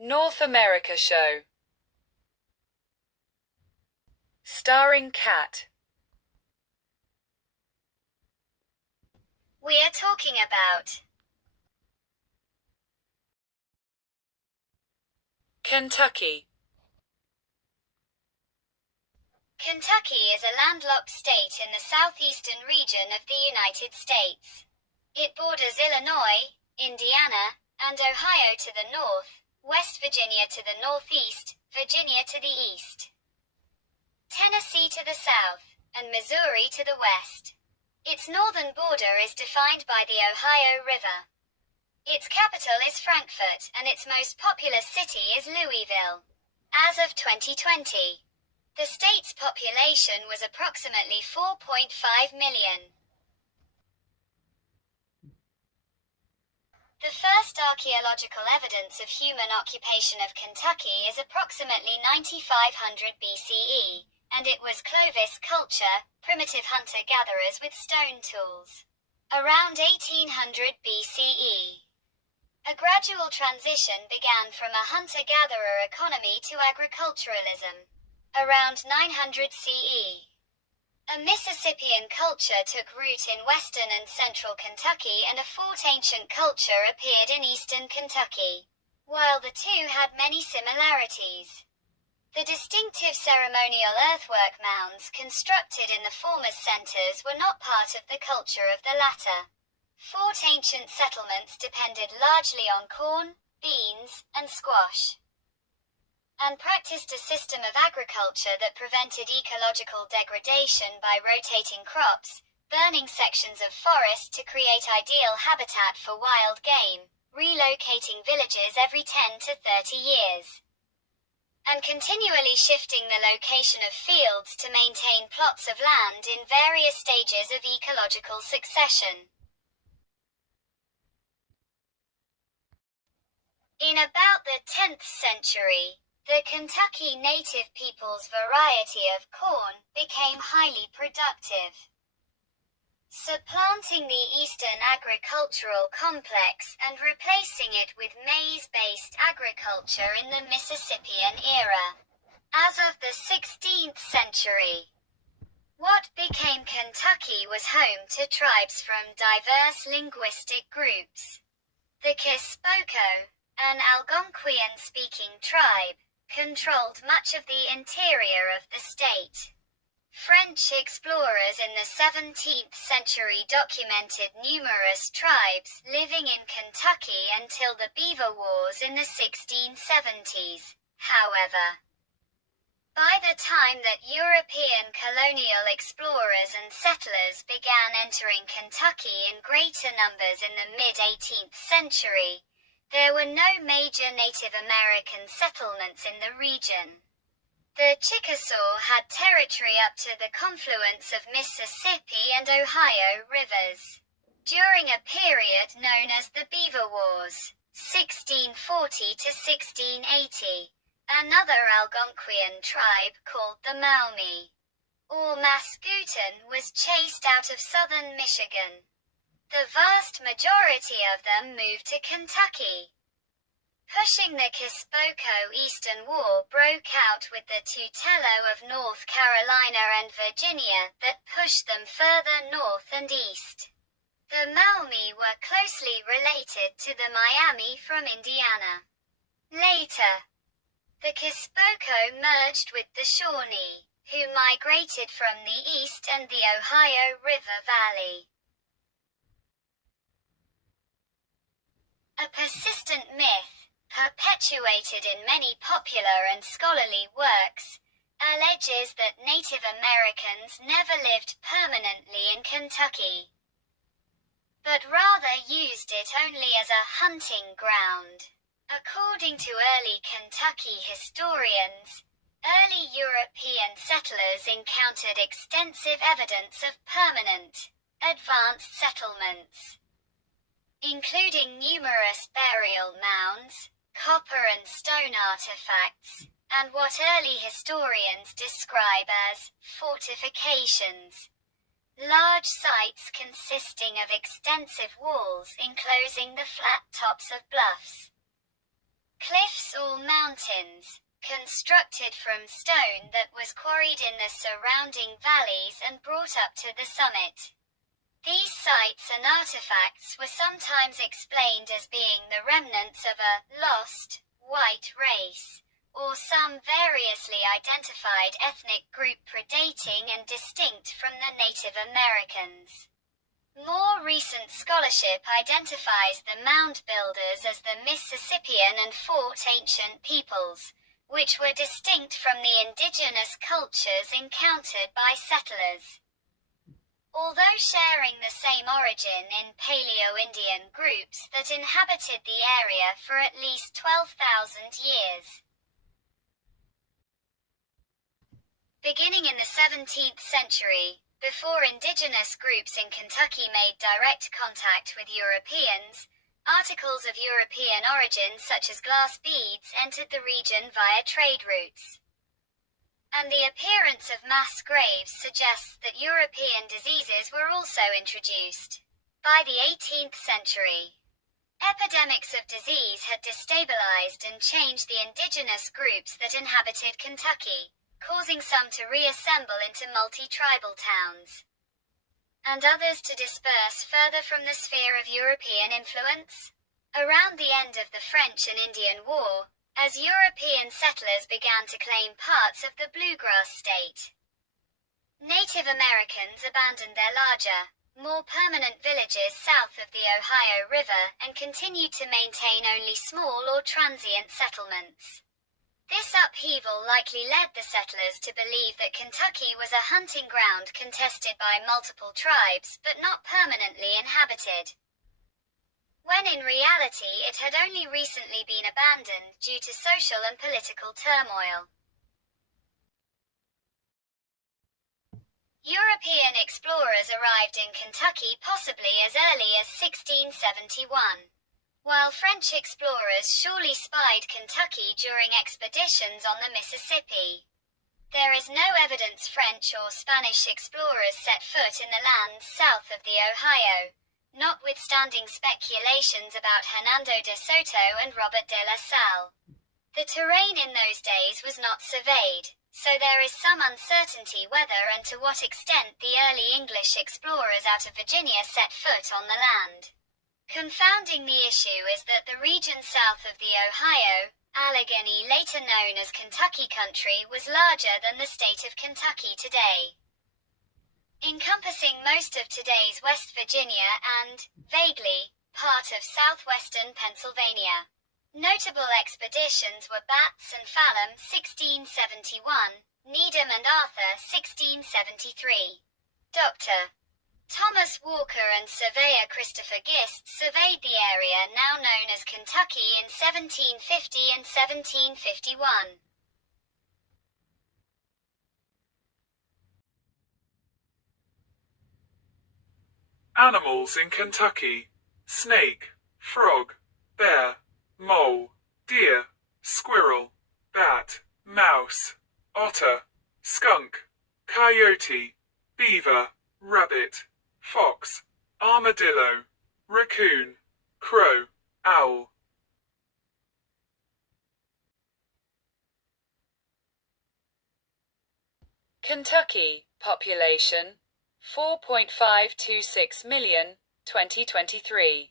North America show. Starring Cat. We are talking about Kentucky. Kentucky is a landlocked state in the southeastern region of the United States. It borders Illinois, Indiana, and Ohio to the north, West Virginia to the northeast, Virginia to the east, Tennessee to the south, and Missouri to the west. Its northern border is defined by the Ohio River. Its capital is Frankfort, and its most populous city is Louisville. As of 2020, the state's population was approximately 4.5 million. The first archaeological evidence of human occupation of Kentucky is approximately 9500 BCE, and it was Clovis culture, primitive hunter-gatherers with stone tools. Around 1800 BCE, a gradual transition began from a hunter-gatherer economy to agriculturalism. Around 900 CE, a Mississippian culture took root in western and central Kentucky, and a fourth ancient culture appeared in eastern Kentucky. While the two had many similarities, the distinctive ceremonial earthwork mounds constructed in the former's centers were not part of the culture of the latter. Fourth ancient settlements depended largely on corn, beans, and squash, and practiced a system of agriculture that prevented ecological degradation by rotating crops, burning sections of forest to create ideal habitat for wild game, relocating villages every 10 to 30 years, and continually shifting the location of fields to maintain plots of land in various stages of ecological succession. In about the 10th century, the Kentucky native people's variety of corn became highly productive, supplanting the eastern agricultural complex and replacing it with maize-based agriculture in the Mississippian era. As of the 16th century, what became Kentucky was home to tribes from diverse linguistic groups. The Kispoco, an Algonquian-speaking tribe, controlled much of the interior of the state. French explorers in the 17th century documented numerous tribes living in Kentucky until the Beaver Wars in the 1670s. However, by the time that European colonial explorers and settlers began entering Kentucky in greater numbers in the mid-18th century, there were no major Native American settlements in the region. The Chickasaw had territory up to the confluence of Mississippi and Ohio rivers. During a period known as the Beaver Wars, 1640 to 1680, another Algonquian tribe called the Maumee, or Mascoutin, was chased out of southern Michigan. The vast majority of them moved to Kentucky. Pushing the Kispoco Eastern War broke out with the Tutello of North Carolina and Virginia that pushed them further north and east. The Maumee were closely related to the Miami from Indiana. Later, the Kispoco merged with the Shawnee, who migrated from the east and the Ohio River Valley. A persistent myth, perpetuated in many popular and scholarly works, alleges that Native Americans never lived permanently in Kentucky, but rather used it only as a hunting ground. According to early Kentucky historians, early European settlers encountered extensive evidence of permanent, advanced settlements, including numerous burial mounds, copper and stone artifacts, and what early historians describe as fortifications, large sites consisting of extensive walls enclosing the flat tops of bluffs, cliffs or or mountains, constructed from stone that was quarried in the surrounding valleys and brought up to the summit. These sites and artifacts were sometimes explained as being the remnants of a lost, white race, or some variously identified ethnic group predating and distinct from the Native Americans. More recent scholarship identifies the mound builders as the Mississippian and Fort ancient peoples, which were distinct from the indigenous cultures encountered by settlers. Although sharing the same origin in Paleo-Indian groups that inhabited the area for at least 12,000 years. Beginning in the 17th century, before indigenous groups in Kentucky made direct contact with Europeans, articles of European origin such as glass beads entered the region via trade routes. And the appearance of mass graves suggests that European diseases were also introduced. By the 18th century, epidemics of disease had destabilized and changed the indigenous groups that inhabited Kentucky, causing some to reassemble into multi-tribal towns, and others to disperse further from the sphere of European influence. Around the end of the French and Indian War, as European settlers began to claim parts of the bluegrass state, Native Americans abandoned their larger, more permanent villages south of the Ohio River and continued to maintain only small or transient settlements. This upheaval likely led the settlers to believe that Kentucky was a hunting ground contested by multiple tribes but not permanently inhabited, when in reality it had only recently been abandoned due to social and political turmoil. European explorers arrived in Kentucky possibly as early as 1671, while French explorers surely spied Kentucky during expeditions on the Mississippi. There is no evidence French or Spanish explorers set foot in the lands south of the Ohio, notwithstanding speculations about Hernando de Soto and Robert de la Salle. The terrain in those days was not surveyed, so there is some uncertainty whether and to what extent the early English explorers out of Virginia set foot on the land. Confounding the issue is that the region south of the Ohio, Allegheny, later known as Kentucky Country, was larger than the state of Kentucky today, encompassing most of today's West Virginia and, vaguely, part of southwestern Pennsylvania. Notable expeditions were Batts and Fallam 1671, Needham and Arthur 1673. Dr. Thomas Walker and surveyor Christopher Gist surveyed the area now known as Kentucky in 1750 and 1751. Animals in Kentucky: snake, frog, bear, mole, deer, squirrel, bat, mouse, otter, skunk, coyote, beaver, rabbit, fox, armadillo, raccoon, crow, owl. Kentucky, population 4.526 million, 2023.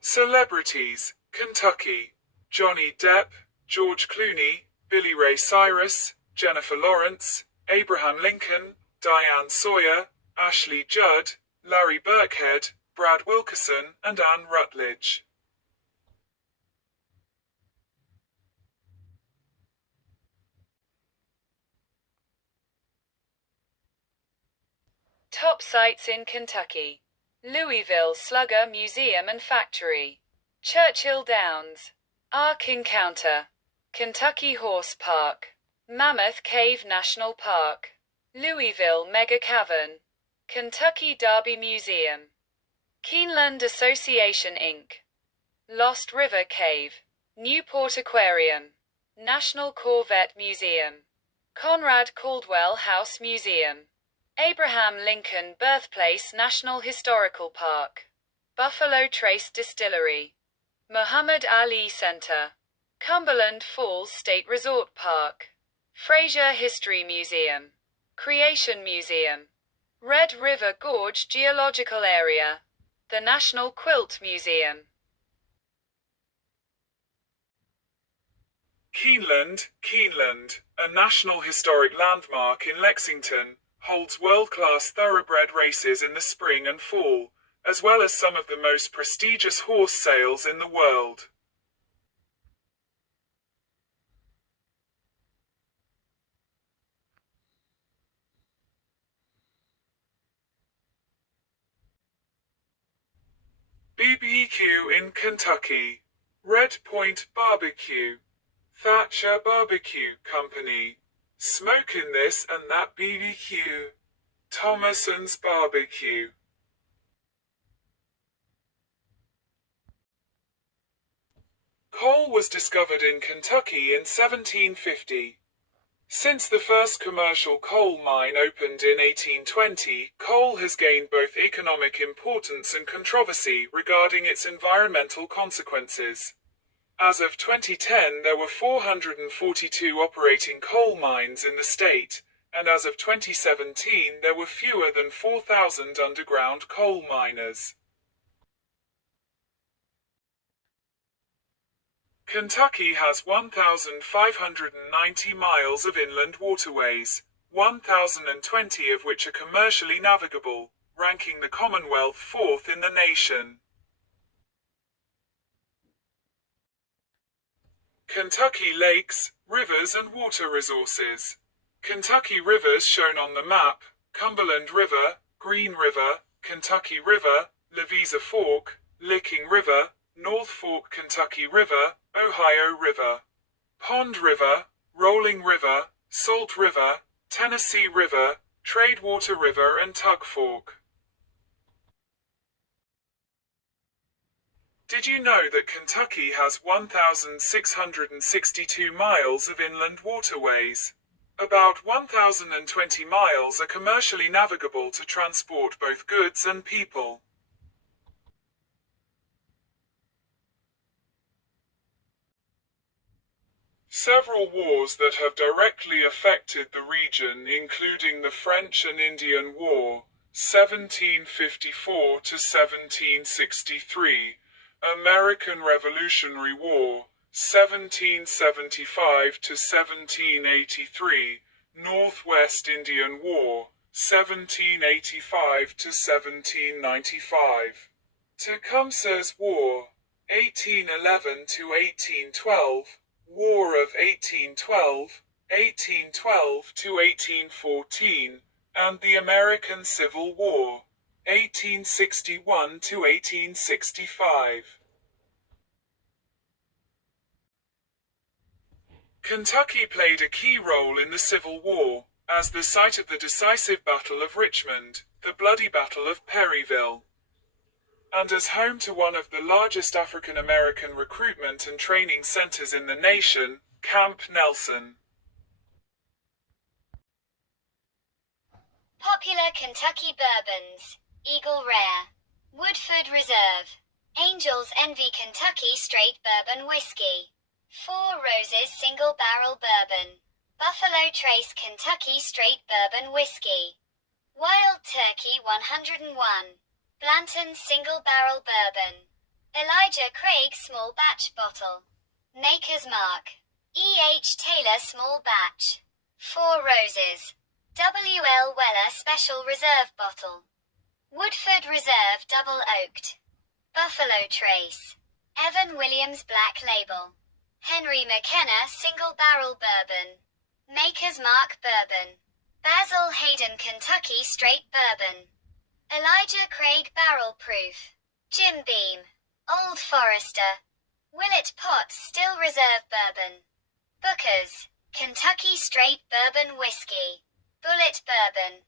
Celebrities: Kentucky: Johnny Depp, George Clooney, Billy Ray Cyrus, Jennifer Lawrence, Abraham Lincoln, Diane Sawyer, Ashley Judd, Larry Birkhead, Brad Wilkerson, and Anne Rutledge. Top sites in Kentucky: Louisville Slugger Museum and Factory, Churchill Downs, Ark Encounter, Kentucky Horse Park, Mammoth Cave National Park, Louisville Mega Cavern, Kentucky Derby Museum, Keeneland Association Inc., Lost River Cave, Newport Aquarium, National Corvette Museum. Conrad Caldwell House Museum. Abraham Lincoln Birthplace National Historical Park. Buffalo Trace Distillery. Muhammad Ali Center. Cumberland Falls State Resort Park. Fraser History Museum. Creation Museum. Red River Gorge Geological Area. The National Quilt Museum. Keeneland, a National Historic Landmark in Lexington, holds world-class thoroughbred races in the spring and fall, as well as some of the most prestigious horse sales in the world. BBQ in Kentucky. Red Point Barbecue. Thatcher Barbecue Company. Smoking this and that BBQ. Thomason's Barbecue. Coal was discovered in Kentucky in 1750. Since the first commercial coal mine opened in 1820, coal has gained both economic importance and controversy regarding its environmental consequences. As of 2010, there were 442 operating coal mines in the state, and as of 2017, there were fewer than 4,000 underground coal miners. Kentucky has 1,590 miles of inland waterways, 1,020 of which are commercially navigable, ranking the Commonwealth fourth in the nation. Kentucky lakes, rivers and water resources. Kentucky rivers shown on the map: Cumberland River, Green River, Kentucky River, Lavisa Fork, Licking River, North Fork Kentucky River, Ohio River, Pond River, Rolling River, Salt River, Tennessee River, Tradewater River and Tug Fork. Did you know that Kentucky has 1,662 miles of inland waterways? About 1,020 miles are commercially navigable to transport both goods and people. Several wars that have directly affected the region, including the French and Indian War, 1754 to 1763, American Revolutionary War, 1775 to 1783, Northwest Indian War, 1785 to 1795, Tecumseh's War, 1811 to 1812, War of 1812, 1812 to 1814, and the American Civil War, 1861 to 1865. Kentucky played a key role in the Civil War, as the site of the decisive Battle of Richmond, the Bloody Battle of Perryville, and as home to one of the largest African American recruitment and training centers in the nation, Camp Nelson. Popular Kentucky bourbons: Eagle Rare, Woodford Reserve, Angels Envy Kentucky Straight Bourbon Whiskey, Four Roses Single Barrel Bourbon, Buffalo Trace Kentucky Straight Bourbon Whiskey, Wild Turkey 101, Blanton Single Barrel Bourbon, Elijah Craig Small Batch Bottle, Maker's Mark, E.H. Taylor Small Batch, Four Roses, W.L. Weller Special Reserve Bottle, Woodford Reserve Double Oaked, Buffalo Trace, Evan Williams Black Label, Henry McKenna Single Barrel Bourbon, Maker's Mark Bourbon, Basil Hayden Kentucky Straight Bourbon, Elijah Craig Barrel Proof, Jim Beam, Old Forester, Willet Potts Still Reserve Bourbon, Booker's Kentucky Straight Bourbon Whiskey, Bullet Bourbon,